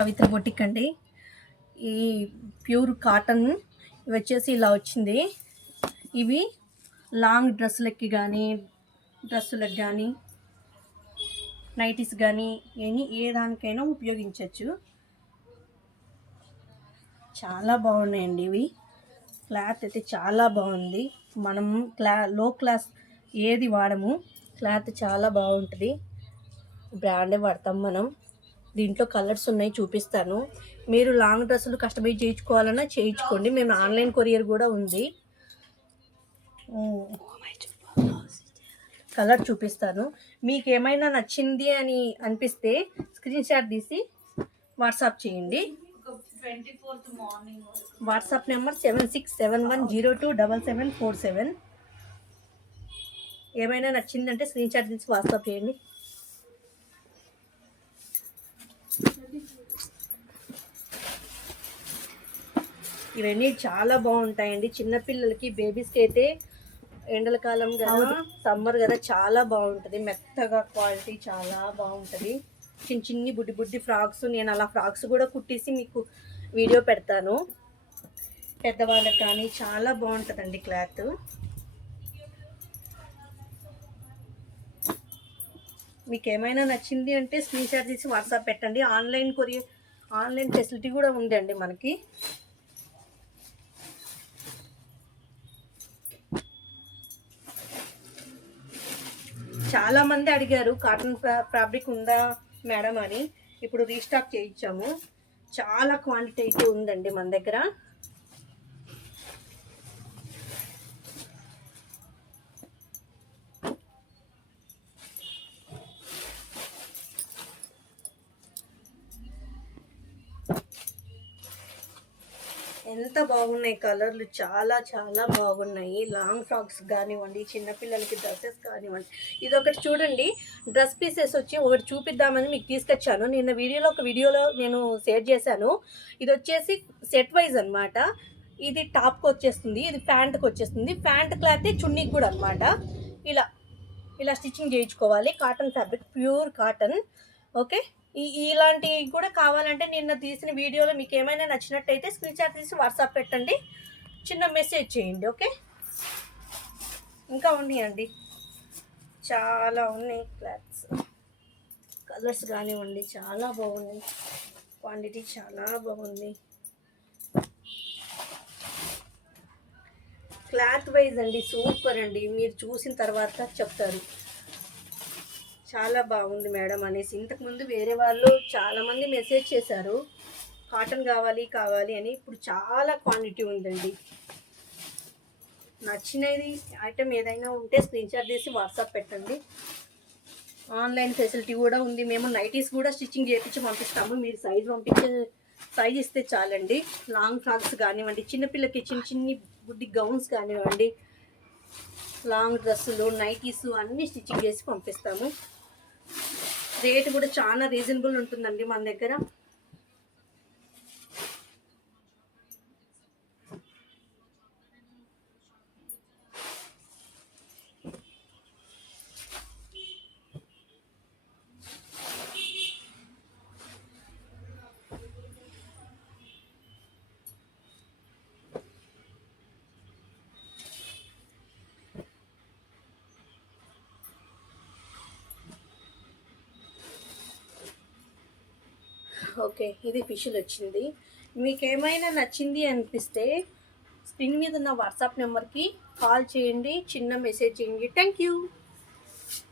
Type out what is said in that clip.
పవిత్ర boutique అండి. ఈ pure cotton ఇవి వచ్చేసి ఇలా వచ్చింది. ఇవి లాంగ్ డ్రెస్సులకి కానీ డ్రెస్సులకు కానీ నైటీస్ కానీ ఏ దానికైనా ఉపయోగించవచ్చు. చాలా బాగున్నాయండి ఇవి. క్లాత్ అయితే చాలా బాగుంది. మనం లో క్లాస్ ఏది వాడము, క్లాత్ చాలా బాగుంటుంది. బ్రాండే వాడతాం మనం. దీంట్లో కలర్స్ ఉన్నాయి, చూపిస్తాను. మీరు లాంగ్ డ్రెస్సులు కస్టమైజ్ చేయించుకోవాలన్నా చేయించుకోండి. మేము ఆన్లైన్ కొరియర్ కూడా ఉంది. కలర్ చూపిస్తాను. మీకు ఏమైనా నచ్చింది అని అనిపిస్తే స్క్రీన్ షాట్ తీసి వాట్సాప్ చేయండి. WhatsApp number 7671027747. ఏమైనా నచ్చిందంటే స్క్రీన్ షాట్ తీసి వాట్సాప్ చేయండి. ఇవన్నీ చాలా బాగుంటాయండి. చిన్నపిల్లలకి, బేబీస్కి అయితే ఎండల కాలం కదా, సమ్మర్ కదా, చాలా బాగుంటుంది. మెత్తగా క్వాలిటీ చాలా బాగుంటుంది. చిన్ని బుడ్డి ఫ్రాక్స్, నేను అలా ఫ్రాక్స్ కూడా కుట్టేసి మీకు వీడియో పెడతాను. పెద్దవాళ్ళకి కానీ చాలా బాగుంటుందండి క్లాత్. మీకు ఏమైనా నచ్చింది అంటే స్క్రీన్ షాట్ తీసి వాట్సాప్ పెట్టండి. ఆన్లైన్ ఫెసిలిటీ కూడా ఉందండి మనకి. చాలామంది అడిగారు కాటన్ ఫ్యాబ్రిక్ ఉందా మేడం అని. ఇప్పుడు రీస్టాక్ చేయించాము. చాలా క్వాంటిటీ అయితే ఉందండి మన దగ్గర. ఎంత బాగున్నాయి కలర్లు, చాలా చాలా బాగున్నాయి. లాంగ్ ఫ్రాక్స్ కానివ్వండి, చిన్నపిల్లలకి డ్రెస్సెస్ కానివ్వండి. ఇది ఒకటి చూడండి, డ్రెస్ పీసెస్ వచ్చి ఒకటి చూపిద్దామని మీకు తీసుకొచ్చాను. నిన్న ఒక వీడియోలో నేను షేర్ చేశాను. ఇది వచ్చేసి సెట్ వైజ్ అనమాట. ఇది టాప్కి వచ్చేస్తుంది, ఇది ప్యాంట్కి వచ్చేస్తుంది. ప్యాంట్ క్లాతే చున్నీకి కూడా అనమాట. ఇలా స్టిచ్చింగ్ చేయించుకోవాలి. Cotton fabric, pure cotton. Okay, ఇలాంటివి కూడా కావాలంటే నిన్న తీసిన వీడియోలో మీకు ఏమైనా నచ్చినట్టయితే స్క్రీన్ షాట్ తీసి వాట్సాప్ పెట్టండి, చిన్న మెసేజ్ చేయండి. ఓకే, ఇంకా ఉన్నాయండి, చాలా ఉన్నాయి క్లాత్స్. కలర్స్ కానివ్వండి చాలా బాగున్నాయి, క్వాంటిటీ చాలా బాగుంది. క్లాత్ వైజ్ అండి సూపర్ అండి. మీరు చూసిన తర్వాత చెప్తారు చాలా బాగుంది మేడం అనేసి. ఇంతకుముందు వేరే వాళ్ళు చాలామంది మెసేజ్ చేశారు కాటన్ కావాలి అని. ఇప్పుడు చాలా క్వాంటిటీ ఉందండి. నచ్చినది ఐటెం ఏదైనా ఉంటే స్క్రీన్ షాట్ తీసి వాట్సాప్ పెట్టండి. ఆన్లైన్ ఫెసిలిటీ కూడా ఉంది. మేము నైటీస్ కూడా స్టిచ్చింగ్ చేయించి పంపిస్తాము. మీరు సైజ్ ఇస్తే చాలండి. లాంగ్ ఫ్రాక్స్ కానివ్వండి, చిన్నపిల్లకి చిన్ని బుడ్డి గౌన్స్ కానివ్వండి, లాంగ్ డ్రెస్సులు, నైటీస్ అన్నీ స్టిచ్చింగ్ చేసి పంపిస్తాము. రేట్ కూడా చాలా రీజనబుల్ ఉంటుందండి మన దగ్గర. ఓకే, ఇది ఫిషులు వచ్చింది. మీకు ఏమైనా నచ్చింది అనిపిస్తే స్క్రీన్ మీద ఉన్న వాట్సాప్ నెంబర్కి కాల్ చేయండి, చిన్న మెసేజ్ చేయండి. Thank you.